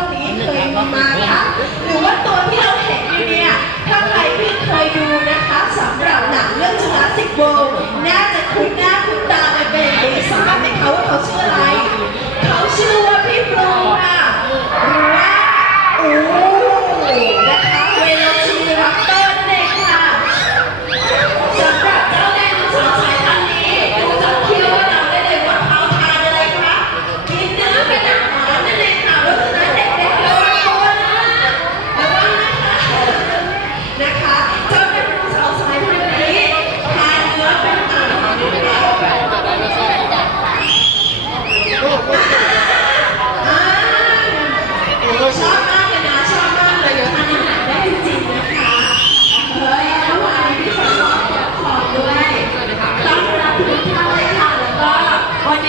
กนี้เคยมีมาคะหรือว่า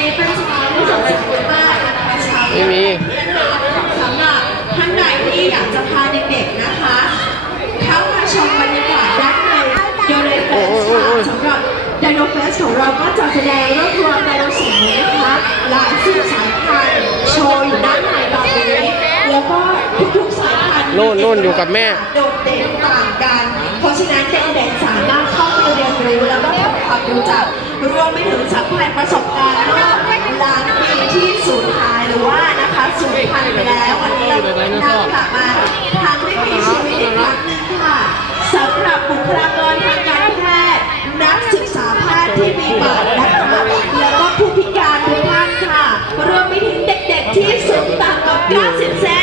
วันนี้เป็นเช้าที่สดใสมากนะคะเช้าไม่มีสำหรับท่านใดที่อยากจะพาเด็กๆนะคะเข้ามาชมบรรยากาศด้านในโดเรเฟสค่ะสำหรับไดโนเฟสของเราก็จะแสดงรวบรวมไดโนเสาร์นะคะหลายสิบสายพันธุ์โชว์อยู่ด้านในแบบนี้แล้วก็ทุกๆสายพันธุ์นู่นนู่นอยู่กับแม่ โดดเด่นต่างกัน เพราะฉะนั้นเด็กๆสามารถเข้าไปเรียนรู้แล้วก็ทำความรู้จักรวมไปถึงสัมผัสประสบการณ์เมื่อ ล้านปีที่สูญหายหรือว่านะคะสูญพันธุ์ไปแล้ววันนี้เรานำกลับมาทำให้มีชีวิตอีกครั้งหนึ่งค่ะสำหรับบุคลากรทางการแพทย์นักศึกษาแพทย์ที่มีบัตรนะคะแล้วก็ผู้พิการทุกท่านค่ะรวมไปถึงเด็กๆที่สูงต่ำกว่า90เซน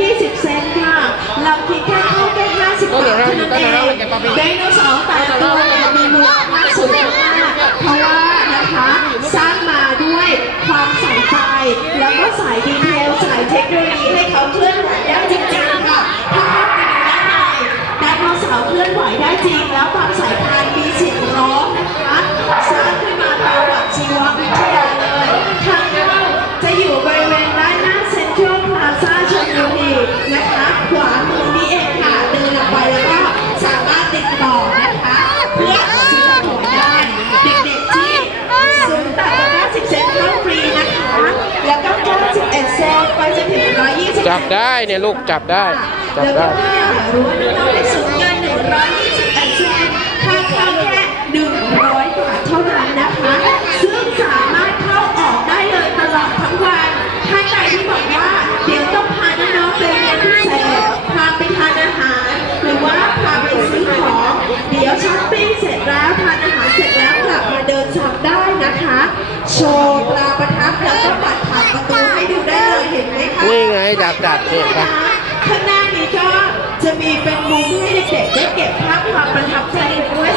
120 เซนค่ะเราคิดแค่เข้าแค่50บาทเท่านั้นเองไดโนเสาร์แต่ละตัวเนี่ยมีมูลค่าสูงมากเพราะว่านะคะสร้างมาด้วยความใส่ใจแล้วก็ใส่ดีเทลใส่เทคโนโลยีให้เขาเคลื่อนไหวได้จริงๆค่ะถ้าเข้าไปดูด้านในไดโนเสาร์เคลื่อนไหวได้จริงแล้วบางสายพันธุ์มีเสี 91 เซนไปจนถึง120จับได้เนี่ยลูกจับได้ จับแล้วได้ก็ถ้าอยากรู้ว่าน้องได้สูงเกิน121เซนค่ ไม่ดับดับเนี่ยไข้างหน้านี้ก็จะมีเป็นมุมให้เด็กๆได้เก็บภาพความประทับใจด้วย